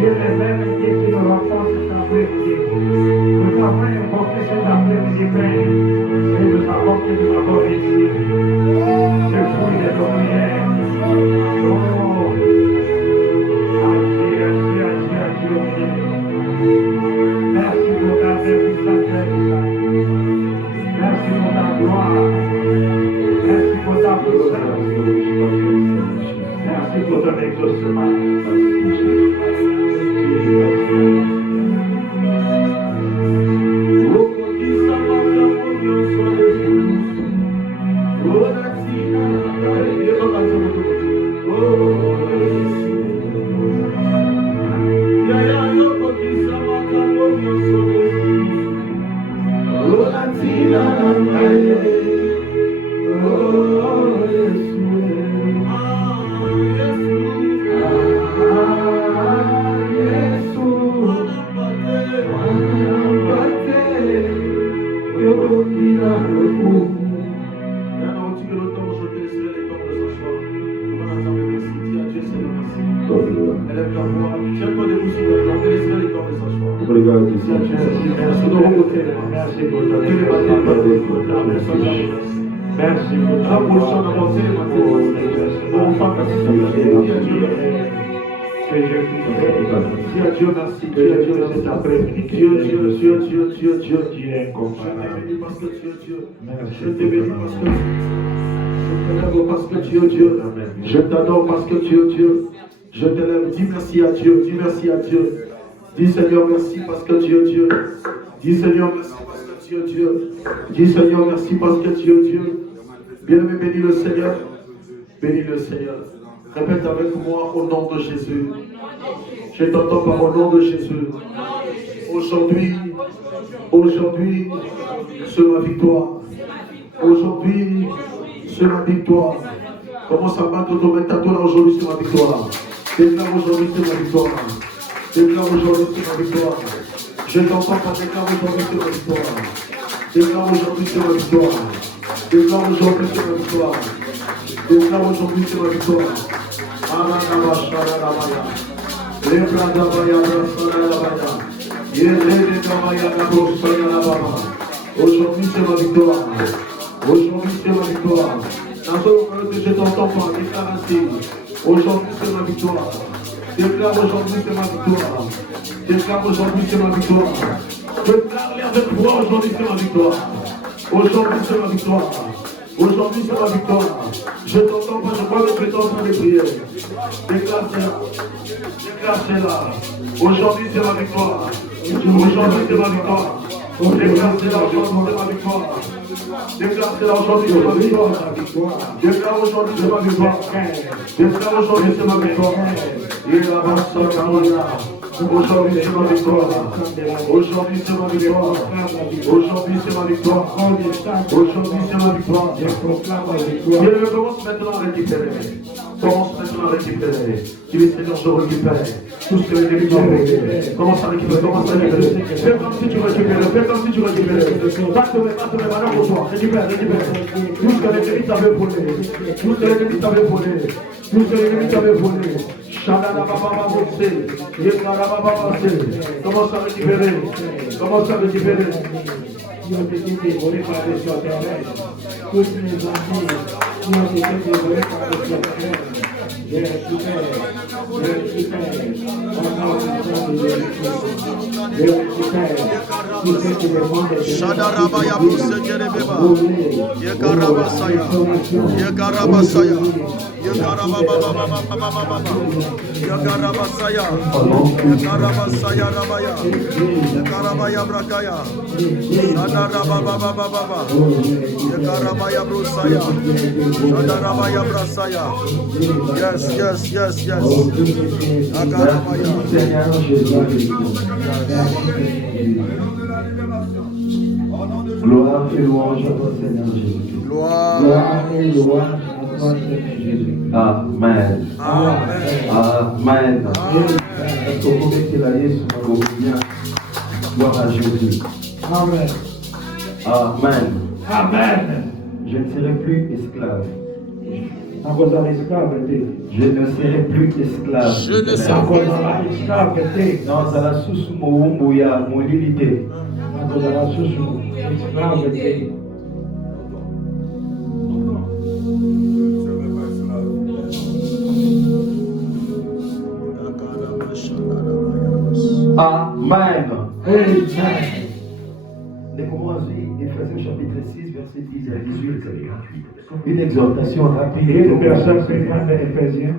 Dieu les aime et Dieu qui nous rencontre cet après-midi. Nous t'avons invoqué cet après-midi, Père, et nous savons que nous avons réussi. Le fruit de nos prières. Oh, adieu. Merci pour ta bénédiction. Merci pour ta gloire. Merci pour ta puissance. Merci pour ton exaucement. Je t'adore parce que tu es Dieu. Je t'élève. Dis merci à Dieu. Dis merci à Dieu. Dis Seigneur merci parce que tu es Dieu. Dis Seigneur merci parce que tu es Dieu. Dis Seigneur merci parce que tu es Dieu. Bien-aimé, bénis le Seigneur. Bénis le Seigneur. Répète avec moi au nom de Jésus. Je t'entends par au nom de Jésus. Aujourd'hui, c'est ma victoire. Aujourd'hui, c'est ma victoire. Commence à battre ton métatoire. Aujourd'hui, c'est ma victoire. Déclare aujourd'hui, c'est ma victoire. Déclare aujourd'hui, c'est ma victoire. Je t'entends pas. Déclare aujourd'hui, c'est ma victoire. Déclare aujourd'hui, c'est ma victoire. Déclare aujourd'hui, c'est ma victoire. Déclare aujourd'hui, c'est ma victoire. Aujourd'hui, c'est ma victoire. Aujourd'hui, c'est ma victoire. Je t'entends pas. Déclare ainsi. Aujourd'hui, c'est ma victoire. Déclare aujourd'hui, c'est ma victoire. Déclare aujourd'hui, c'est ma victoire. Déclare-les avec moi. Aujourd'hui, c'est ma victoire. Aujourd'hui, c'est ma victoire. Aujourd'hui, c'est ma victoire. Je t'entends pas. Je crois que tu es en train de prier. Déclare cela. Déclare cela. Aujourd'hui, c'est ma victoire. Aujourd'hui, c'est ma victoire. Déclare cela. Aujourd'hui, c'est ma victoire. Déclare cela. Aujourd'hui, c'est ma victoire. Déclare aujourd'hui, c'est ma victoire. Déclare aujourd'hui, c'est ma victoire. Il a aujourd'hui, c'est ma victoire. Aujourd'hui, c'est ma victoire. Aujourd'hui, c'est ma victoire. Aujourd'hui, c'est ma victoire. Je commence maintenant à récupérer. Commence maintenant à récupérer. Tu dis, Seigneur, je récupère tout ce que l'ennemi m'a volé. Commence à récupérer. Commence à récupérer. Fais comme si tu récupères. Fais comme si tu récupères. Batte-le maintenant pour toi. Récupère. Tout ce que l'ennemi t'avait volé. Tout ce que l'ennemi t'avait volé. Tout ce que l'ennemi t'avait volé. Commence à récupérer. Commence à récupérer. Qui ont été dévorés par les extraterrestres. Toutes mes amis qui ont été dévorés par les extraterrestres. Je récupère. Tout ce qui demande de Shadarabaya Brusekerebeba, Yekarabasaya, Yekarabasaya, Yekarabababababababa, Yekarabasaya, Yekarabasaya Rabaya, Yekarabaya Brakaya, Shadarabababababa, Yekarabaya Brusaya, Shadarabaya Brasaya. Yes. Yekarabaya. Gloire et louange à toi, Seigneur Jésus. Gloire et louange à toi, Seigneur Jésus. Amen. Est-ce que vous mettez la Yesu au bien? Gloire à Jésus. Amen. Je ne serai plus esclave. nakozala esclave te. Je ne serai plus esclave. Je ne serai Nakozala esclave te. nazala susu mowumbu ya molili te. Nakozala susu esclave te. Amen. Amen. Découvrons-y Ephésiens chapitre 6, verset 10 à 18. Une exhortation rapide. Et le verset 50 d'Éphésiens.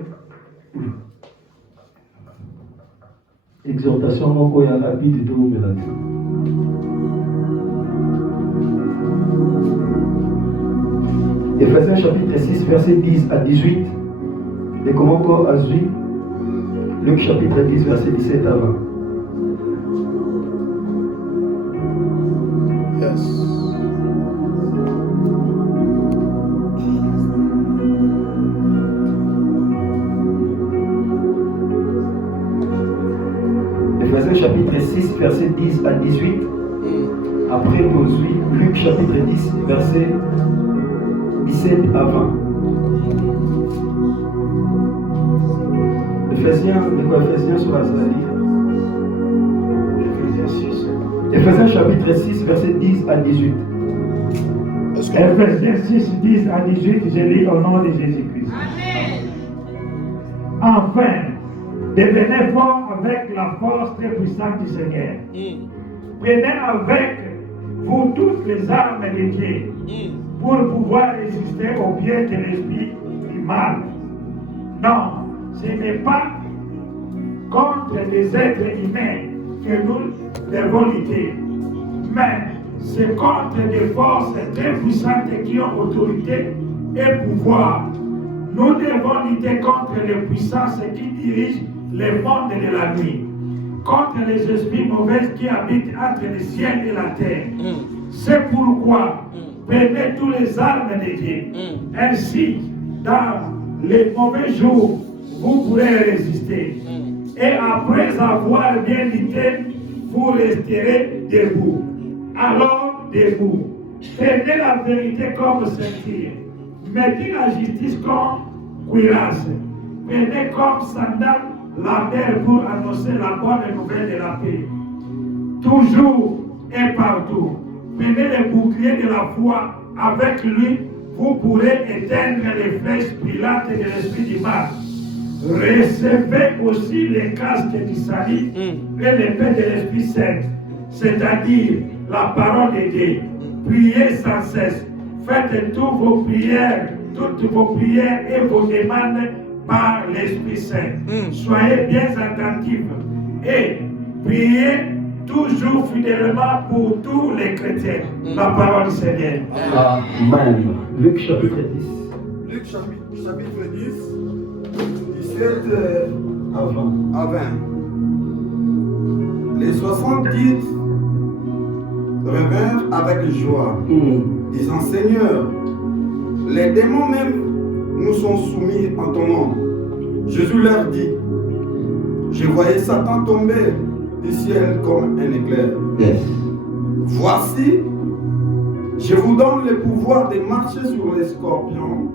Exhortation moko ya rapide de Mélanie. Ephésiens chapitre 6, verset 10 à 18. De comment Azui. Luc chapitre 10, verset 17 à 20. Yes. Ephésiens chapitre 6, verset 10 à 18. Après Josué, Luc chapitre 10, verset 17 à 20. Ephésiens, de quoi Ephésiens sur la salle? Éphésiens 6. Ephésiens chapitre 6, verset 10 à 18. Est-ce que Éphésiens 6, 10 à 18, je lis au nom de Jésus-Christ. Enfin, devenez fort avec la force très puissante du Seigneur. Prenez avec vous toutes les armes de Dieu pour pouvoir résister au pied de l'esprit du mal. Non, ce n'est pas contre les êtres humains que nous devons lutter, mais c'est contre des forces très puissantes qui ont autorité et pouvoir. Nous devons lutter contre les puissances qui dirigent les mondes de la nuit, contre les esprits mauvais qui habitent entre le ciel et la terre. C'est pourquoi prenez tous les armes de Dieu. Ainsi, dans les mauvais jours, vous pourrez résister. Et après avoir bien lutté, vous resterez debout. Alors, debout. Tenez la vérité comme ceinture. Mettez la justice comme cuirasse. Prenez comme sandale la terre pour annoncer la bonne nouvelle de la paix. Toujours et partout. Prenez le bouclier de la foi. Avec lui, vous pourrez éteindre les flèches brillantes de l'esprit du mal. Recevez aussi les casques du salut et l'épée de l'Esprit Saint, c'est-à-dire la parole de Dieu. Priez sans cesse. Faites toutes vos prières et vos demandes par l'Esprit Saint. Soyez bien attentifs et priez toujours fidèlement pour tous les chrétiens. La parole du Seigneur. Amen. Luc chapitre 10. Luc chapitre 10, 17 à 20. à 20. Les 70 revinrent avec joie, disant Seigneur, les démons même nous sont soumis en ton nom. Jésus leur dit, je voyais Satan tomber du ciel comme un éclair. Yes. Voici, je vous donne le pouvoir de marcher sur les scorpions,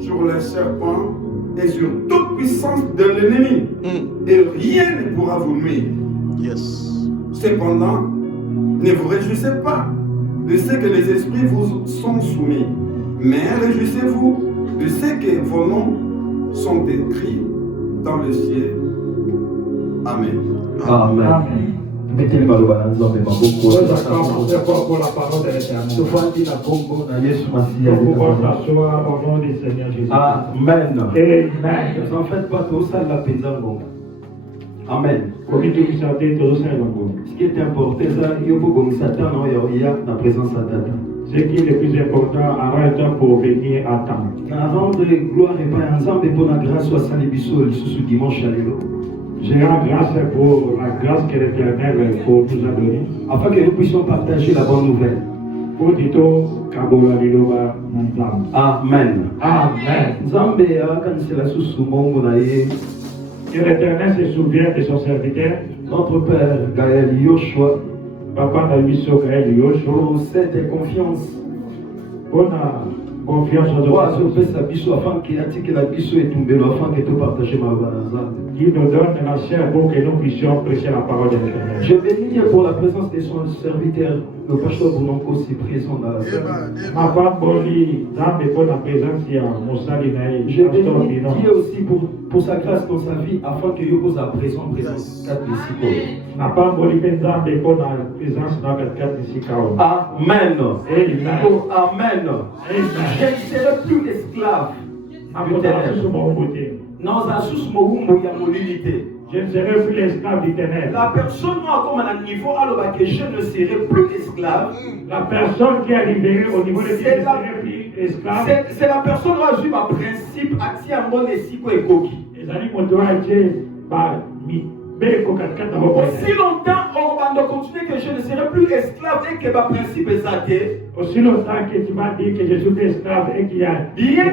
sur les serpents et sur toute puissance de l'ennemi. Et rien ne pourra vous nuire. Yes. Cependant, ne vous réjouissez pas de ce que les esprits vous sont soumis, mais réjouissez-vous de ce que vos noms sont écrits dans le ciel. Amen. Amen. Amen. Mettez le ballon dans les mains. Nous acclamons très fort pour la parole de l'Éternel. Nous pouvons s'asseoir au nom du Seigneur Jésus. Amen. Amen. En fait, pas tout ça, la pédale. Amen. Ce qui est important, c'est que Satan il y a la présence de Satan. Ce qui est le plus important, arrête pour venir à temps. Avant de gloire et pas ensemble pour la grâce soit salut ce dimanche à l'élo. Je rends grâce pour la grâce que l'Éternel pour nous a donnée. Afin que nous puissions partager la bonne nouvelle. Pour Tito Kabola Liloba Nantam. Amen. Amen. Zambé quand c'est la sous mon Que l'Éternel se souvienne de son serviteur. Notre Père Gaël Yoshua. Papa Nabiso Gaël Yoshua. Pour cette confiance. Pour confiance aux Wa autres. azopesa biso afin que atikela biso etumbelo afin que topartage maloba na Nzambe. Il nous donne la chair pour que nous puissions prêcher la parole de l'Éternel. Je bénis Dieu pour la présence de son serviteur, le pasteur Bounonko, aussi présent dans la salle. Ma femme Boli, dans la présence, il y a Moussali Naï, Je pasteur bénis Binon. Dieu aussi pour sa grâce dans sa vie afin que Dieu pose à présence 4 disciples. Ma femme Boli, dans la présence, dans le cadre d'ici Kao. Amen. Amen. Oh, amen. Amen. Je ne serai plus esclave du ténèbre. Dans un sous moumou ya molilité. Je ne serai plus l'esclave du ténèbre. La personne comme à un niveau alors que je ne serai plus esclave. La personne qui est libérée au niveau de Dieu ne serait plus esclave. C'est la personne qui a joué un principe action à mon esiko et koki. Les animaux doivent être Aussi longtemps on va continuer que je ne serai plus esclave et que ma principe est athée. Aussi longtemps que tu vas dire que je suis plus esclave et qu'il n'y a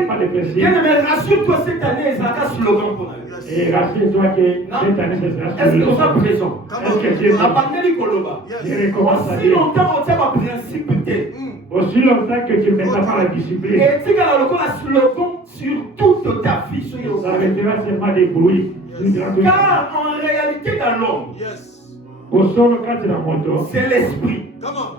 pas de principe. Bien, mais rassure-toi cette année, ça a un slogan pour nous. Et rassure-toi que cette année, ce sera Est-ce que vous êtes présent? Est-ce que Dieu La pandémie Koloba. Je recommence à Aussi dire. longtemps on tient ma principe. Aussi longtemps que tu ne mettras pas la discipline, Et tu as un slogan sur toute ta vie. ça arrêtera seulement des bruits. Car en réalité dans l'homme, Au solo quand tu as moto, c'est l'esprit.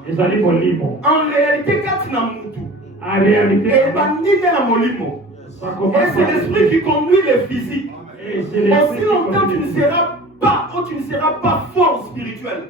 les animaux libres. En réalité quand tu as mutu, En réalité, et bandit dans molimo. ça Et commence c'est l'esprit qui conduit le physique. Et c'est l'esprit Aussi qui longtemps conduit. tu ne seras pas fort spirituel.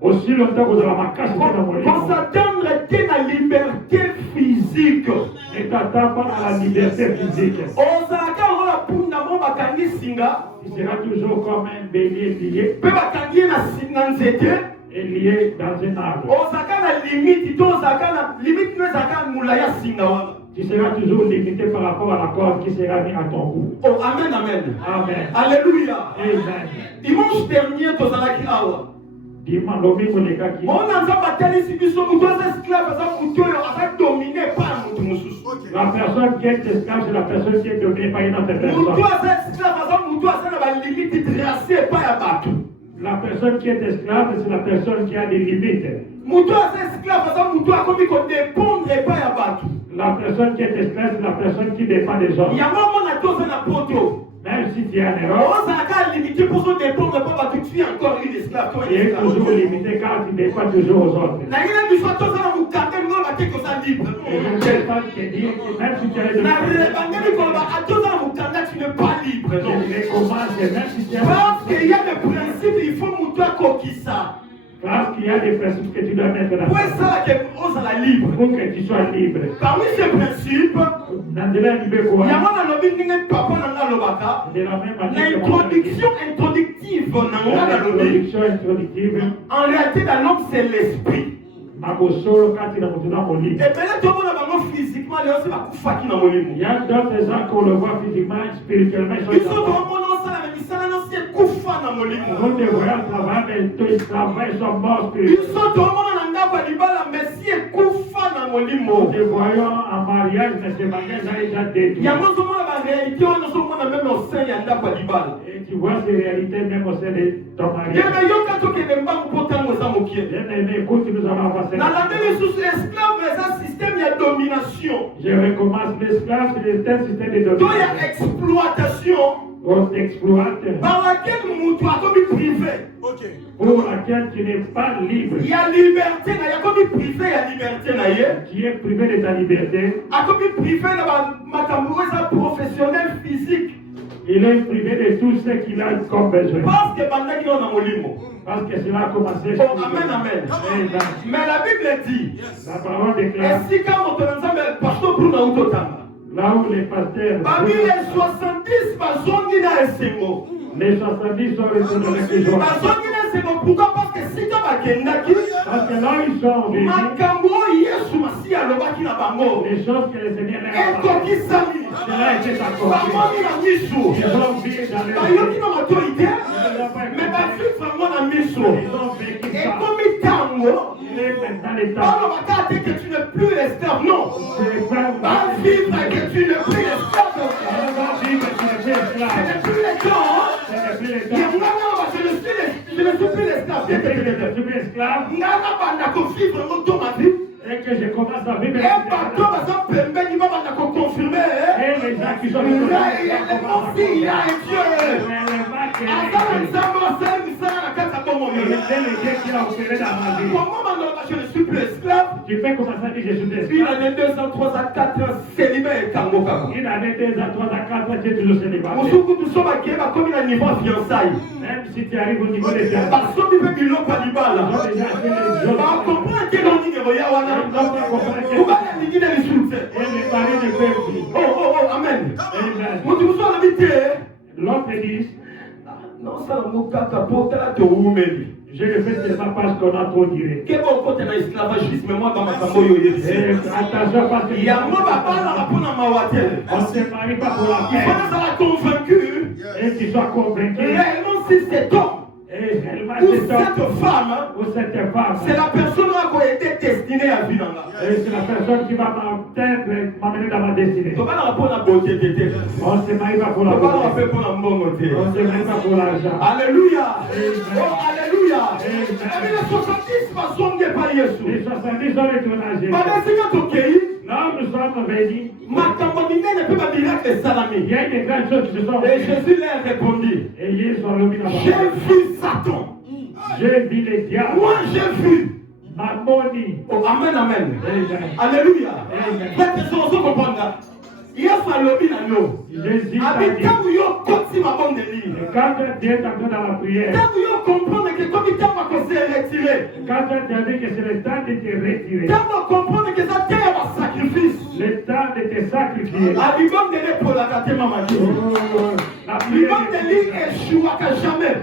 Aussi longtemps que vous avez ma casse dans mon On livre, s'attendre à la liberté physique. ne t'attends pas à la liberté physique. ozalaka lokola punda mo bakangi singa Tu seras toujours comme un bélier lié mpe bakangi ye na nzete et lié dans un arbre. ozalaka na limite to ozalaka na limite no ezalaka na mula ya singa wana. Tu seras toujours limité par rapport à la corde qui sera mise à ton cou. Oh, amen, amen. Amen. Alléluia. Amen. Dimanche dernier tozalaki awa Dis-moi, l'homme les gars qui. mona nzambe atalisi biso moto aza esclave aza moto oyo aza domine par moto mosusu. La personne qui est esclave, c'est la personne qui est dominée par une autre moto personne. aza esclave aza moto aza na balimite tracé epai ya bato. La personne qui est esclave, c'est la personne qui a des limites. moto aza esclave aza moto akomi kodépendre epai ya bato. La personne qui est esclave, c'est la personne qui dépend des autres. yango mona toza na poto Même si tu es un erreur, ozalaka limité mpo dépendre epai bato tu es encore une esclave tu es toujours limité car tu dépends toujours aux autres. nayina biso toza na mokate ngo bake koza libre Et je ne sais pas te dire que même si tu es de na rebandeli koloba atoza na mokanda tu n'es pas libre je recommande que même si tu es parce qu'il y a des principes il faut moto akokisa parce qu'il y a des principes que tu dois mettre dans po ta vie esalaka ozala libre. pour que tu sois libre. Parmi ces principes Nandela Libeko, yango nalobi ndenge papa na nga alobaka de la même na manière que introduction introductive na nga nalobi l'introduction introductive, en réalité dans l'homme c'est l'esprit. Makosolo quand il a monté dans mon livre. ebele tomona bango physiquement leo se bakufaki na molimo Il y a d'autres gens qu'on le voit physiquement, spirituellement, ils biso sont morts. tomona osala na misala nyonso ekufa na molimo On te voit travailler, mais ils travaillent, ils sont morts spirituellement. biso tomona na ndako ya libala mesi ekufa na Nous molimo te voyons en mariage, mais ce mariage a déjà détruit. yango ozomona baréalité wana ozomona meme au sein ya ndako ya libala Et tu vois ces réalités même au sein de ton mariage. yebe yoka tokende mbangu mpo ntango eza mokie Bien aimé, écoute, nous allons passer. nalandeli lisusu esclave eza système ya domination Je recommence l'esclave, c'est un système de to ya domination. exploitation On t'exploite par laquelle moto akomi privé pour laquelle tu n'es pas libre. ya liberté na ye akomi privé ya liberté na ye Tu es privé de ta liberté. akomi privé na makambo oyo eza professionnel physique Il est privé de tout ce qu'il a comme besoin. parce que bandaki yo na molimo. Parce que cela a commencé. Oh, amen, amen. Amen. Mais la Bible dit La parole déclare, esika moto na nzambe pastor bruna utotanga là où les pasteurs, bamile 70 bazongi na esengo les 70 sont retournés avec les gens. bazongi na esengo pourquoi parce que sika bakendaki Parce que là où ils sont venus, makambo oyo yesu masi alobaki na bango les choses que le Seigneur a fait, ekokisami cela a été accompli. bamoni na misu Ils ont vécu dans leur bayoki vie. na matoi te mais bavivre yango na miso Ils ont vécu ça. ekomi ntango Il est maintenant le temps. balobaka te que tu n'es plus l'esclave non C'est pas bavivre que tu n'es plus l'esclave On va vivre, tu n'es plus ce esclave. n'est plus le temps Ce n'est plus le je temps. ne suis plus l'esclave Tu n'es plus esclave. nga na banda kovivre yango to ma vie Et que je commence à vivre. Et bateau baza pembeni babanda koconfirme Et les gens qui sont il y a un Dieu aza na nzambe osala misala na kati ya bomoi comment baloba je ne suis plus esclave tu fais comment ça dit que je suis une esclave. année 2 ans 3 ans 4 ans célibat ekango kaka Une année, 2 ans, 3 ans, 4 ans, tu es toujours célibataire. mosuku biso bakeye bakomi na niveau ya fiançailles Même si tu arrives au niveau des fiançailles. basomi mpe biloko ya libala Ils ont déjà fait les choses. bakomprendre ke longi koya wana kobana lingi na lisusu te Et les paris ne peuvent plus. amen Amen. motu mosu alobi te L'autre dit, nosala ngo kaka mpo tala toumeli je le fais seulement parce qu'on a trop duré. ke bokota na esclavagisme mwa bamakambo oyo oyebi Et attention parce que yango babalaka mpona mawa te on ne se marie pas pour la il faut paix. nazala convaincu Et tu sois convaincu. réellement si cet homme Et réellement, ou cet homme cette femme ou cette femme, c'est la personne qui a été destinée à vivre nanga et c'est la personne qui va m'amener dans ma destinée. tobalaka mpona bote te te On ne se marie pas pour la tobalaka paix. mpe mpona mbongo te On ne se marie pas pour l'argent. alléluia alléluia Amen. ebile 70 bazongi epai yesu Les 70 ont retourné à Jésus. bana esika tokei Là où nous sommes bénis, makambo minene mpe bamiracle il esalami y a des grandes choses qui se sont et faites. jésus leur répondit Et ils sont lobby j'ai là-bas. vu Satan J'ai vu les diables, moi j'ai vu Mammoni. amen amen Amen. alléluia Amen. pete so ozokomprendre yesu alobi na yo Jésus abi t'a dit, ntango yo okoti mabondeli et quand tu es entré dans la prière, ntango yo comprendre ke komi ntango akose retire quand tu as dit que c'est le temps de te retirer, ntango okomprendre ke eza te ya basacrifice le temps de te sacrifier, alibondeli epolaka te mamaki la prière, libondeli eshuwaka jamais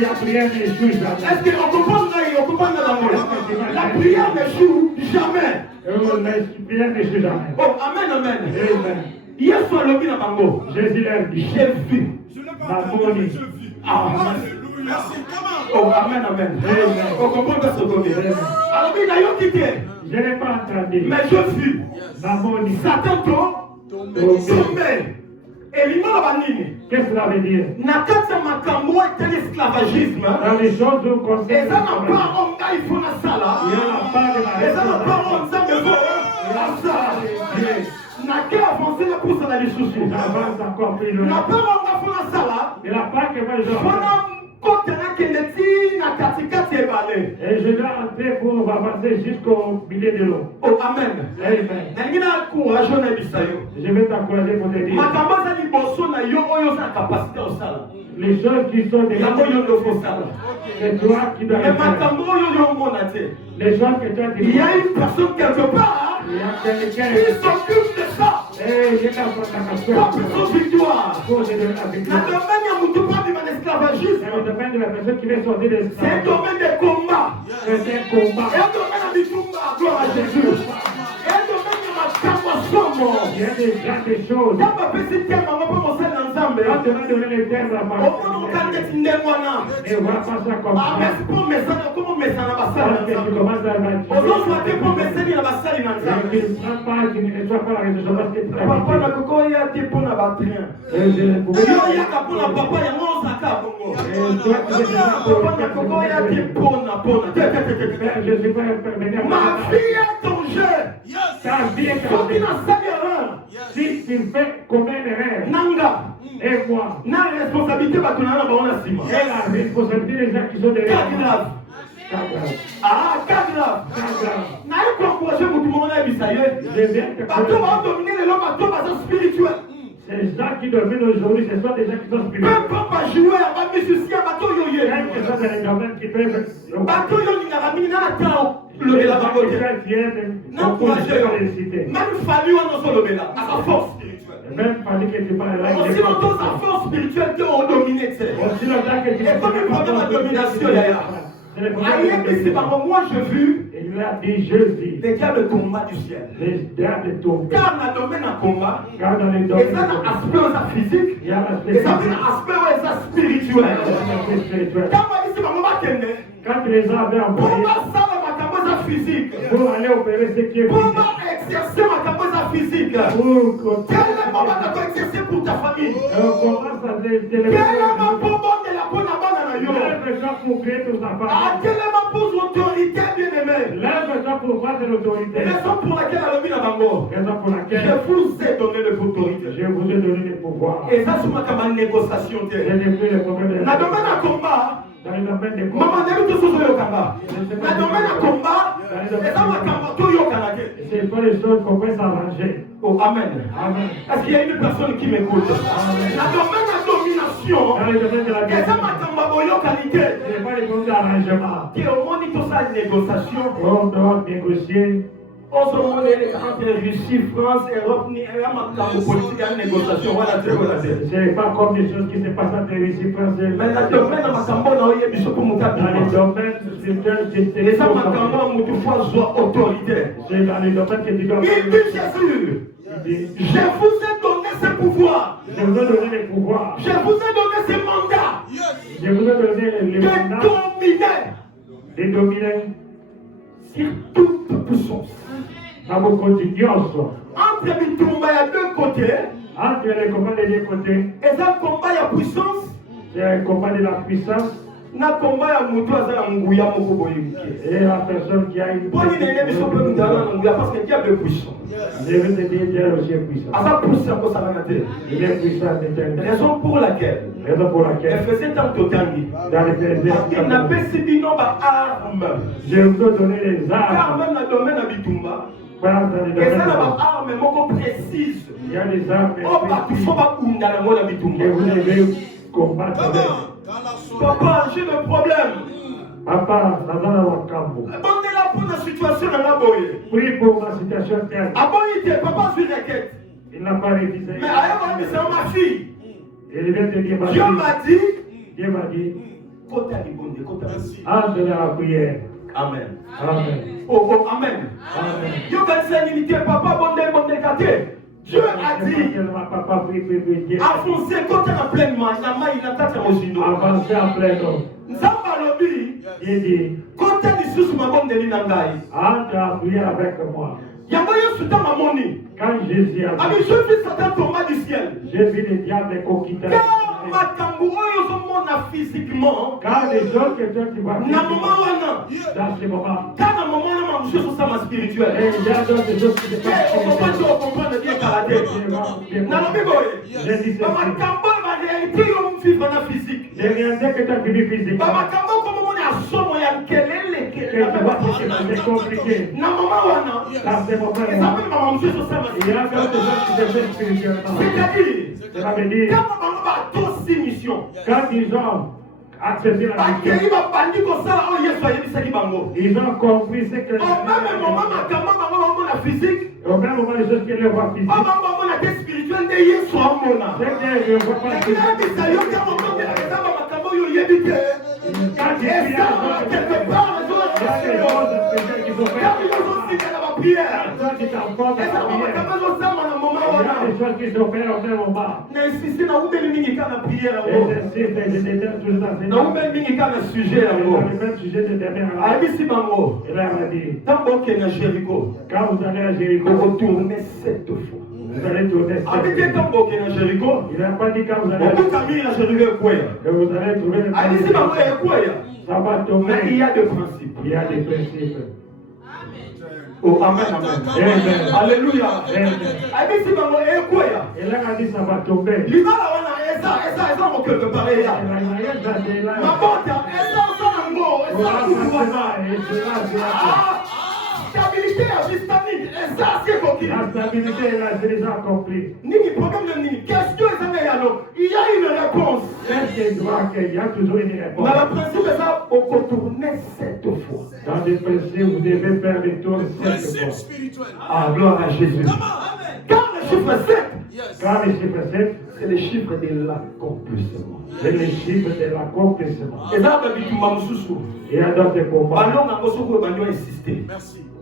la prière n'échoue jamais. est-ce que okomprendre ngai okomprendre nango la prière n'échoue jamais La prière n'échoue jamais. oh amen amen Amen. yesu alobi na bango Jésus leur dit, j'ai vu Mammoni. oh amen amen okomprendre sokomi alobi nayoki te Je n'ai pas entendu. mais je vis Mammoni. satan to tombe elingo na banini Qu'est-ce que cela veut dire? na kati ya makambo etali esclavagisme Dans les choses où concerne eza na part oyo ngai fo nasala il y a la part de la eza na part oyo nzambe fo nasala nake avance na pusa na lisusu J'avance encore plus loin. na part oyo nga fo nasala Et la part que moi je dois mpona faire, kota nakende ti na katikati ebale et je dois entrer pour avancer jusqu'au milieu de l'eau. oh amen Amen. nalingi na courage oyo nayebisa yo Je vais t'encourager pour te dire makambo aza liboso na yo oyo oza na kapasité osala les choses qui sont déjà yango yo nde okosala c'est toi qui dois me les faire. makambo oyo yo omona te Les choses que tu as il y a dit. une personne quelque part Il y a quelqu'un qui s'occupe de ça et il est dans pas ta besoin victoire pour te donner la na victoire. domaine ya motu pas vivre en esclavagisme Ça dépend de la personne qui veut sortir de c'est un domaine de combat C'est un combat. et un domaine ya bitumba gloire à Jésus et un domaine ya makambo ya somo Il y a des grandes choses. ntango apesi ntemba bango mpe mosali na nzambe Quand tu vas donner les termes à la omona okali neti ndenge wana et voilà pas ça comme ça. amesi mpo mesana okoma omesana na basali na Parce que tu nzambe commences à bâtir. ozozwa te mpo meseni na basali na Et nzambe tu ne prends pas, tu ne reçois pas la raison parce que tu as papa dit. nakoki oya te mpo na batrien Et je ne pouvais yo pas. oyaka mpo na papa yango ozaka bongo Et toi, tu veux dire papa nakoki oya te mpona te je suis pas intervenir. ma fille est ton jeu Ta vie est soki cassée. nasali erreur Si tu fais comme une erreur, nanga et moi, na responsabilité bato na na bango na nsima et la responsabilité des gens qui sont derrière cas moi. grave cas grave naye koencourage motu moko nayebisa ye Je viens te bato dire, baodomine lelo bato baza spirituel ces gens qui dominent aujourd'hui, ce sont des gens qui sont peu spirituels. importe bajoueur bamusicien bato oyo ye Quels que soient les domaines qui peuvent. bato oyo olingaka mingi nana tala lobela bango te même famille wana ozolobela aka force spirituelle Même pas que tu parles là. aussi longtemps sa force spirituelle te odomine te Aussi longtemps que tu et comme le problème de domination yaya ayebisi bango moi je vu il a dit Jésus, des cas de combat du ciel les diables tombent. car na domaine ya combat Car dans les eza domaines, na aspect oyo eza physique il y a l'aspect eza mpe na aspect oyo eza spirituel spirituel. ntango ayebisi bango bakende Quand tu les as mpo envoyés basala makambo eza physique pour aller opérer ce qui est mpo physique, baexerce makambo eza physique pour telema bana koexerce pour ta famille on commence à telema mpo bondela mpo na bana na yo lève-toi pour créer ton enfant. atelema pour autorité bien aimé Lève-toi pour pas de l'autorité. Raison pour laquelle la lobby n'a pas mort. Raison pour laquelle Je vous ai donné l'autorité. je vous ai donné le pouvoir. Et ça, c'est ma négociation. J'ai détruit les problèmes de Dans le domaine de combat, dans le domaine des maman combats. n'a pas de combat. Dans le domaine de combat, et ça, ma combat, tout yo canadien. C'est pas les choses qu'on peut s'arranger. Oh, amen. Amen. Est-ce qu'il y a une personne qui m'écoute? Dans le domaine de domination, Dans le domaine de la et ça, vie, ma combat, yo qualité. c'est pas les problèmes d'arrangement. Qui au monde, tout ça, négociation. On doit négocier. On se monde entre Russie, France, Europe, il y a ma politique, une négociation. Voilà, c'est. C'est pas comme des choses qui se passent entre les ici français. Mais dans le domaine de ma combat, il y a des choses pour mon Dans les domaines spirituels, et ça, ma combat, mon toutefois, soit autorité. c'est dans les domaines que tu dois. Il dit Jésus, Il dit, je vous ai donné ce pouvoir. je vous ai donné les pouvoirs. Je vous ai donné ce mandat Je vous ai donné les de mandats dominer de dominer sur toute puissance. dans vos continuances. Entre Bitumba, il y a deux côtés. Entre les combats des deux côtés, Et ça, combat, il y a puissance. c'est un combat de la puissance Na combat, il y a Moutou, il y a Mouya, Mokoboyi. et la personne qui a une Pour les nègres, ils sont peu Mouya parce que diable est puissant. Je vais te dire, Dieu est aussi puissant. À ça, puissant, ça va gâter. Il est puissant d'éternité. Raison pour laquelle Raison pour elle laquelle, faisait tant de tangi. dans les plaisirs, Il n'a pas si dit non, arme. je vous ai donné les Car armes. même dans le domaine de Bitumba, Pas dans les et domaines ça, de- la arme, mon précise. il y a des armes Oh, bah, il faut pas qu'on a le mot de que Bitumba. vous devez combattre avec. Papa, j'ai le problème. Papa, Nazana Wakambo. Bon, est là pour la situation dans la boye. Prie pour ma situation telle. Ah bon, il était, papa, sur la quête. Il n'a pas révisé. Mais ailleurs, c'est ma fille. Il vient te dire, ma Dieu fille, m'a dit, Dieu m'a dit, côté à l'ibonde, côté à l'ibonde. entre dans la prière. Amen. Amen. Oh, oh, amen. Amen. Dieu a dit, c'est l'unité, papa, bonne gâté. Dieu a dit, Papa, prie, prie, prie, Dieu. avancez côté à pleinement, il y a ma, il a tâté au sino. Avancez en plein nom. Nzamba lobi, Il dit, côté du sous ma bonne de l'inangai. entre en prière avec moi. Yamba yo suta mamoni. Quand Jésus a Ami, dit, je vis Satan tomber du ciel. j'ai vu les diables coquiller. Car makambo oyo ozomona physiquement, Car les gens que toi tu vois na moment wana, dans ce moment, car na moment wana mamusu ososama spirituel. et il y a d'autres choses qui se Eh, passent. okomprendre okomprendre bien karaté. nalobi boye J'ai dit ceci. bamakambo baréalité yo vivre na physique. J'ai réalisé que tu as fini physiquement. bamakambo komomona ya somo ya kelele Que tu vois que c'est compliqué. na moment wana Dans ce moment, ezapeli bamamusu ososama il y a d'autres choses qui se font spirituellement. c'est-à-dire Cela veut dire, kama bango batosi mission quand ils ont accepté la mission, bakei babandi kosala oyo yesu ayebisaki bango ils ont compris ce que au même moment makambo bango bamona physique au même moment, les choses qu'ils voient physique, bango bamona te spirituel nde yesu amona c'est qu'ils ne voient pas physique. ekeyebisa yo ntango okondela eza bamakambo oyo oyebi te Quand ils prient, ezala quelque part il y a des choses spéciales qui sont faites. car ozosika na bapriere Quand tu t'emportes eza à la prière, bamakambo ezosama na moma il y a wana des choses qui sont faites au même moment. na insiste na umeli mingi kaka na priere Et yango j'insiste, je déteste toujours dans ces na umeli mingi kaka na sujet Dans yango le même sujet de dernière là, ayebisi bango il a dit, ntango okende na jéricho quand vous allez à Jéricho, okotourne 7 fois vous allez tourner abi te 7 fois. ntango okende na jéricho Il n'a pas dit quand vous allez okutami na jéricho ekweya que vous allez trouver le ayebisi bango principe. ekweya Ça va mais il tomber. y a des principes. Il y a des principes. Oh, amen, amen. Amen. Alléluia. Amen. ayebisi bango ekweya Et là, on a dit ça va tomber. libala wana eza mo quelque part Et eya la mariage va se là. mabota eza osala ngo On va eza kutu wana s'asseoir et cela sera. Ah, stabilité ya vistamine eza asi ekoki La stabilité est là, c'est déjà accompli. nini problème na nini question ezanga yano il y a une réponse Est-ce qu'il doit qu'il y a toujours une réponse? na baprincipe eza okotourne 7 fois Dans des principes, vous devez faire le tour 7 fois. ah gloire à Jésus car le chiffre 7 Car le chiffre 7, c'est le chiffre de l'accomplissement c'est le chiffre de l'accomplissement. eza babitumba mosusu Il y a d'autres combats. balonga yango soki oyo bandi insister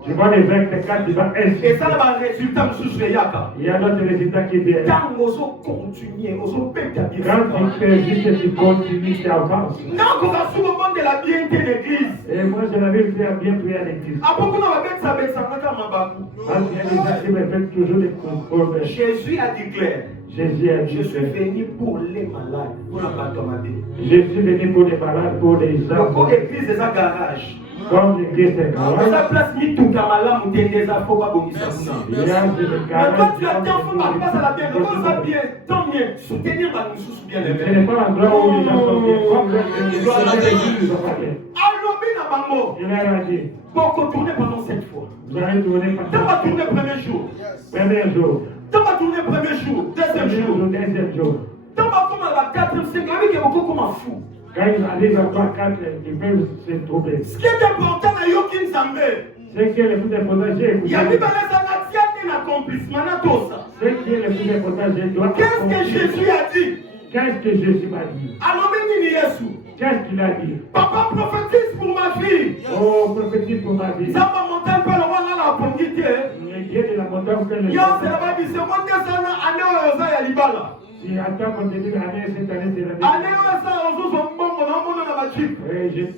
Tu vois les vaincre quand tu vas insister. ezala barésultat mosusu eyaka Il y a d'autres résultats qui viennent. ntango ozocontinue ozobeta Quand bien tu fais juste, tu continues, tu avances. nakoka soki obondela bien te l'église Et moi, je l'avais fait bien prier à l'église. apokuna babetisabetisanga kaka mabaku Parce qu'il y a des gens qui me font toujours des contrôles. Jésus a déclaré Jésus a Je dit suis venu pour les malades, pour la batomade. je suis venu pour les malades, pour les gens. Pour l'église des garage. Comme l'église est Dans grave. sa place, ni tout kamala moutenez à faut pas bonir ça. Il y a des Mais garages. quand tu attends, faut pas passer la bien. Comment ça bien? Tant mieux. Soutenir la nous bien Ce les n'est pas l'endroit où les gens sont bien. Comme l'église sont pas bien. Allobi na bango. Il leur a dit, Pour retourner pendant 7 fois. vous allez tourner Dans par ma tournée premier jour. premier jour. Dans ma tournée premier jour. Deuxième jour. Deuxième jour. Dans ma comme à la 4e, 5e, avec un beaucoup comme un fou. Quand ils arrivent à part 4, ils peuvent se trouver. Ce qui est important à Yokin Zambé, Ce qui est le plus important, j'ai il y a écouté. mis dans les anaxianes un accomplissement à tout ça. Ce qui est le plus important, je dois Qu'est-ce que accomplir. Jésus a dit? Qu'est-ce que Jésus m'a dit? Alors, béni Yesu. Qu'est-ce qu'il a dit? Papa prophétise pour ma fille. Oh, prophétise pour ma vie. Ça va monter un peu le roi là, la pongité. Le Dieu de la montagne fait le Yo, c'est la Bible, c'est mon Dieu, c'est un année où il y a l'ibala. Si attends qu'on te dise l'année, cette année, c'est l'année. Année où ça, on se son bon, on a ma chip.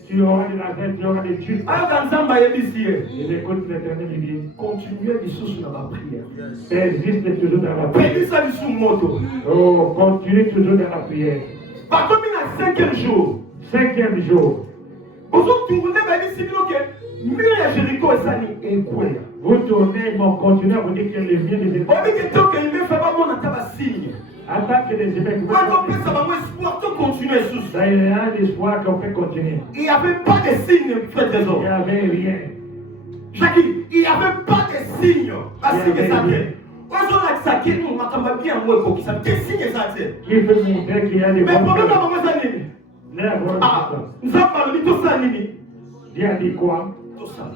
Tu auras de la tête, tu auras des tubes. Alors, dans Zamba, il y a ici. Et l'écoute l'éternel, il dit, Continuez les choses dans ma prière. persiste toujours dans la prière. Prédis ça du sous-moto. Oh, continue toujours dans la prière. Par contre, il y a 5e jour. 5e jour, Vous tournez, vous dites, c'est que mur à Jéricho et Sani et quoi? vous tournez, ils vont continuer à vous dire que les biens des On dit que tant qu'il me fait pas mon attaque signe. attaque des émecs. Moi, je pense que ça va espoir de continuer sous. Ça, il y a l'espoir qu'on peut continuer. Il n'y avait pas de signes, frère des Il n'y hommes. avait rien. Jackie, il n'y avait pas de signes. À ce que ça fait. Aujourd'hui, ça qui nous m'a bien moi pour qui ça des signes ça fait. Qui peut montrer qu'il y a des Mais bonnes problème choses. dans moi ça nini. Ah, nous avons parlé de tout ça nini. Dieu a dit quoi? Tout ça.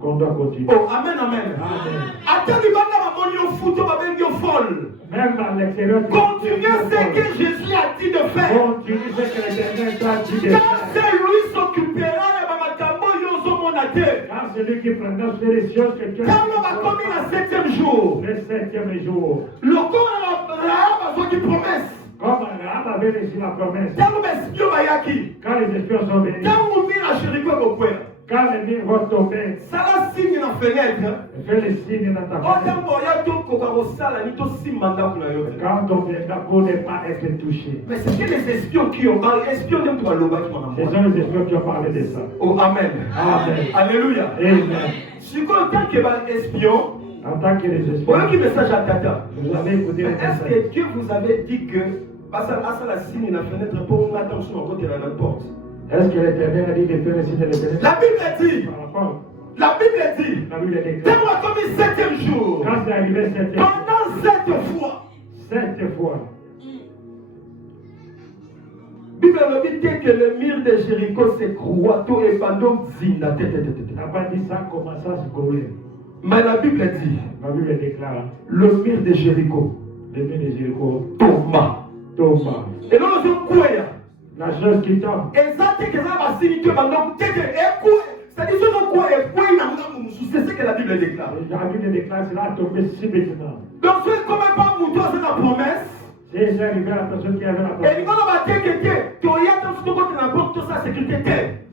Qu'on doit continuer. Oh, amen, amen. Amen. Attends, il va dans ma monnaie au foot, on va bien folle. Même à l'extérieur. Continuez ce que Jésus a dit de faire. Continue ce que l'éternel t'a dit de Quand faire. c'est lui s'occupera de ma matambo, il y a mon athée. Car celui qui prendra sur les choses que tu as Quand on va commis le 7e jour, le 7e jour, le corps a fait une promesse. comme Abraham avait reçu la promesse, Quand on espion Bayaki, quand les espions sont venus, quand on vient à Jéricho, quand les murs vont tomber, ça va signer dans la fenêtre. fais les signes dans ta fenêtre. Quand on viendra pour ne pas être touché. Mais c'est que les espions qui ont parlé, espions de toi, Ce sont les espions qui ont parlé de ça. Oh, amen. Amen. Alléluia. Amen. Si vous en tant qu'espion, En tant que les espions, voilà qui message à Tata. vous avez écouté Mais le est-ce message. que Dieu vous avait dit que ça la signe dans la fenêtre pour nous attention à côté de la porte? Est-ce que l'éternel a dit de faire le signe de l'éternel? La Bible dit, Par rapport, la Bible dit, la Bible déclare. quand on a commis 7e jour, Quand c'est arrivé pendant 7 fois, 7 fois, Bible nous dit que le mur de Jéricho s'écroua, tout et pendant zina. n'a pas dit ça, commença à se courir. Mais la Bible dit, La Bible déclare, le mur de Jéricho, le mur de Jéricho Thomas. tomba. Et nous nous quoi? La chose qui tombe, Exactement que ça va signifier pendant que c'est-à-dire que quoi et quoi c'est ce que la Bible déclare. la Bible déclare cela a tombé subitement. Donc c'est comme pas mon toi c'est la promesse. C'est arrivé à la personne qui avait la Et promesse. nous on va dire que tu as dans ce côté n'importe tout ça sécurité.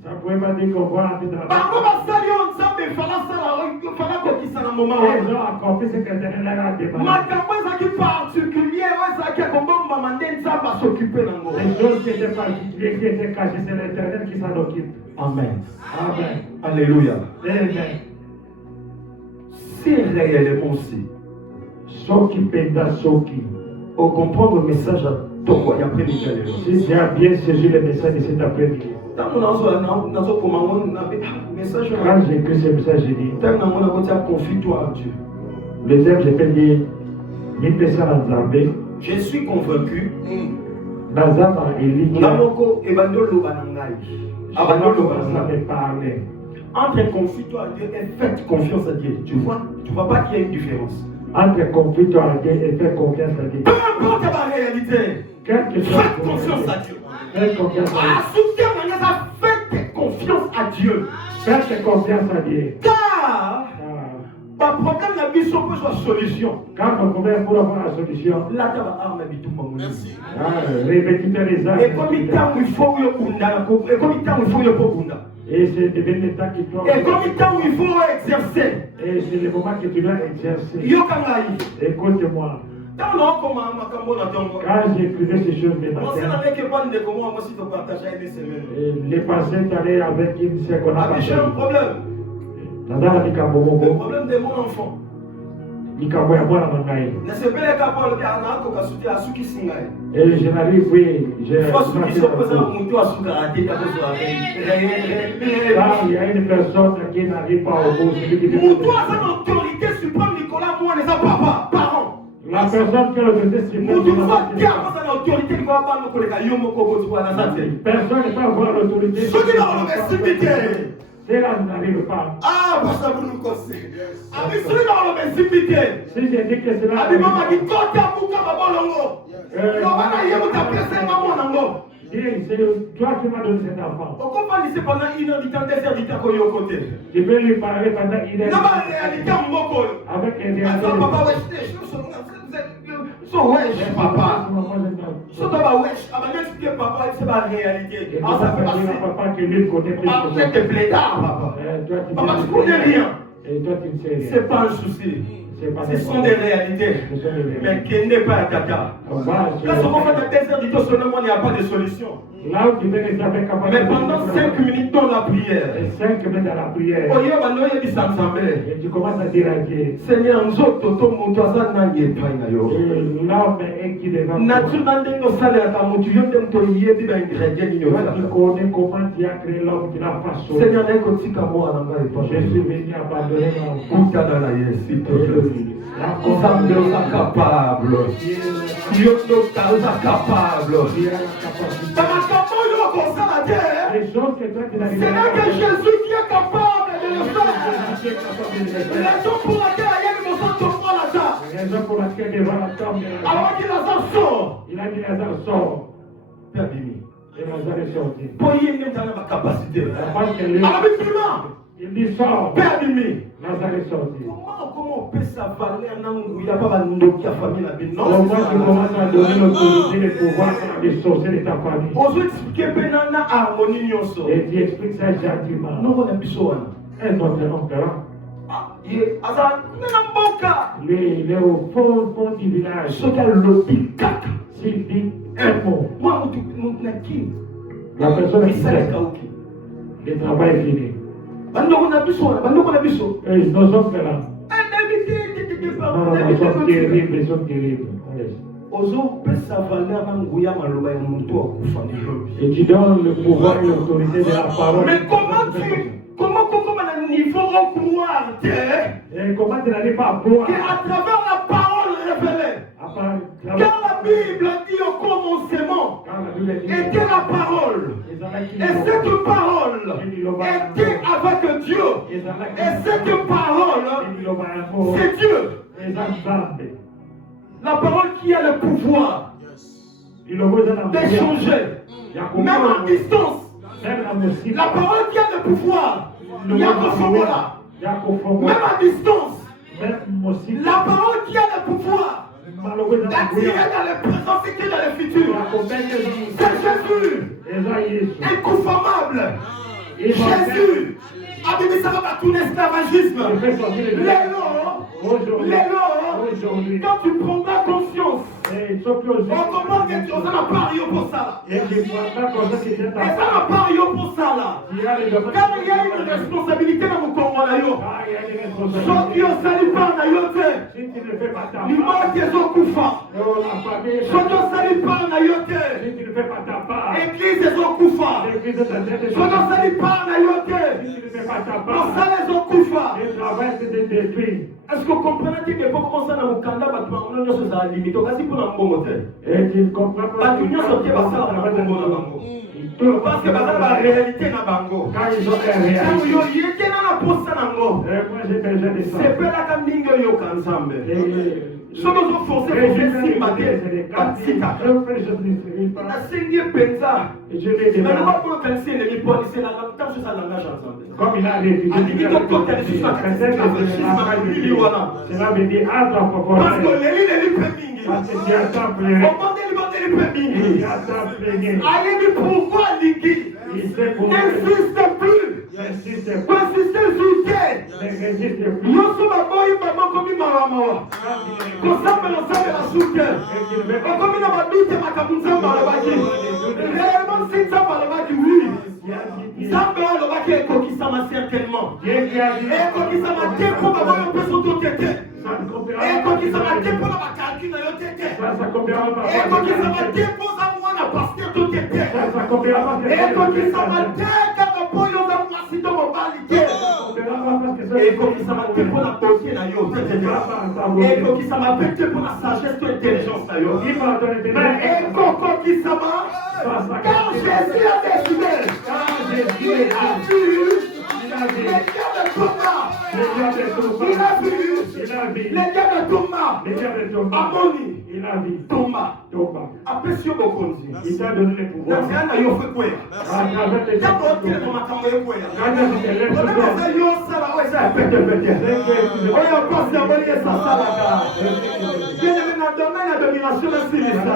Ça ne pouvait pas dire qu'on va entrer dans la Par contre, ça y est, on s'en il fallait qu'on dise ça dans le moment. Ils ont accompli ce que l'éternel a demandé. Makambo ezaki particulier oyo ezalaki akobombama nde nzambe asokupe nango. Les choses qui étaient particulières, qui étaient cachées, c'est l'éternel qui s'en occupe. Amen. Amen. Alléluia. Amen. Si réellement aussi, S'occuper d'Asoki. on comprend le message à toi, il y a après les Si tu as bien saisi le message de cet après-midi, Tant qu'on a message, quand j'ai écrit ce message, j'ai dit, tant qu'on a confie-toi à Dieu. deuxième, j'ai fait dire, Nipesa Nzambe, Je suis convaincu. Nazama Elia, Namoko ebandolo banangai. Abandolo ça banangai. me parlait. Entre confie-toi à Dieu et faites confiance à Dieu. Tu vois pas qu'il y a une différence. Entre confie-toi à Dieu et fais confiance à Dieu. Peu importe la réalité, Quelle que soit faites confiance à Dieu. fais confiance à Ah, soutien, faites confiance à Dieu. Dieu. Faites confiance à Dieu. Car, Car le problème de la mission peut soit solution. quand on commence pour avoir la solution, Là, tu vas arme et tout le monde. répétez les armes. Et comme il temps où il faut y bunda, et comme il temps où il faut y bunda. Et c'est devenu le temps qui doit. Et comme il temps où il faut exercer. Et c'est le moment que tu dois exercer. Yokangai. Écoute-moi. Quand j'écrivais ces choses les matins, les passés allaient avec une seconde J'ai un problème. Dans la Le problème de mon enfant. Et je n'arrive, oui, il y a une personne qui n'arrive pas au bout. La personne qui a l'autorité suprême, personne ne peut avoir l'autorité. C'est là que n'arrive pas. Ah, parce que vous nous conseillez. Si je dis que c'est là, toi qui m'as donné cet enfant. Je vais lui parler pendant une heure. Avec les papa. Papa qui lui connaît plus que Papa, tu connais rien. Et toi, tu ne sais rien. C'est pas un souci. Ce sont des réalités. Mais qui n'est pas tata. Là, ce qu'on fait dans 2 heures du temps, seulement, il n'y a pas de solution. Là où tu veux les avec mais pendant 5 minutes dans la prière, 5 minutes dans la prière, et tu commences à dire à Dieu, Seigneur, nous autres, l'homme est qui devant toi. Tu connais comment tu as créé l'homme, tu l'as façonné. Seigneur, je suis venu abandonner mon capable. Les choses que toi tu n'arrives pas. C'est là que Jésus qui est capable de le faire. La raison pour laquelle il y a une motion de foi là-bas. La raison pour laquelle devant la tombe. Alors qu'il Lazare sort. Il a dit Lazare sort. Père Bimi. Et Lazare est sorti. Pour y aller dans ma capacité. Alors il dit sort. Père Bimi. Lazare est sorti. Comment on peut s'avaler un angle où il n'y a pas de qui a famille la vie? Non, comment tu commences à donner l'autorité, le pouvoir à les sorciers de ta famille? On veut expliquer pénana harmonie. Et tu expliques ça gentiment. Non, on a besoin. Et notre oncle là. Lui, il est au fond du village. Ce qu'il a lobby, s'il dit un mot, moi, la personne est finie. Le travail est fini. Et nos oncles là. Non, ils sont terribles, ils sont terribles. Et tu donnes le pouvoir et l'autorité de la parole. Mais comment un niveau au pouvoir et comment tu n'arrives pas à pouvoir à travers la parole révélée? Car la Bible dit au commencement était la parole. Et cette parole était avec Dieu. Et cette parole, c'est Dieu. La parole qui a le pouvoir d'échanger, même en distance. La parole qui a le pouvoir, même à distance. La parole qui a le pouvoir d'attirer dans le présent et dans le futur. C'est Jésus, inconformable. Jésus a mis ça dans tout l'esclavagisme. Quand tu prendras conscience, on comprend que tu as un pari pour ça. Et ça n'a pas pour ça là. Car il y a une responsabilité dans mon Congo. Ceux qui ont sali par Nayote, ils manquent des Okufa. Ceux qui ont sali par Nayote, église des Okufa. Ceux qui ont sali par Nayote, pour ça les Okufa. Est-ce que vous comprenez que pour commencer dans le Kanda, on a une limite. On a dit pour un bon moteur. Et tu comprends pas. Parce que la réalité n'a pas de quand ils ont la réalité. C'est pas la camingo yo ensemble. Ce que vous forcez pour faire si matin, comme il a réfléchi, cela veut dire parce que les allez pourquoi l'igi n'insiste plus. Persistez sur terre. Nous sommes à boy maman comme maman. kosambela osambela suke okomi na badute makambo nzambe alobaki réellement si nzambe alobaki oui nzambe alobaki ekokisama certainement ekokisama te mpo baboyo mpe soto tete ekokisama te mpo na bakalki na yo tete ekokisama te mpo oza mwana paster to tete ekokisama te kaka mpo yo oza mwasi to mobali te ekokisama te mpo na dossier na yo tete ekokisama mpe te mpo na sagesse to intelligence na yo ekokokisama car Jésus a décidé il a vu les gars de Thomas il a vu les gars de Thomas Amoni Thomas apesio bokonzi Il t'a donné le pouvoir. na yo fe kwea ntango otelema makambo ekwea probleme yo osala oyo eza ya petepete oyo mpasi ya boli esasalaka bien-aimé na domaine ya domination esilisa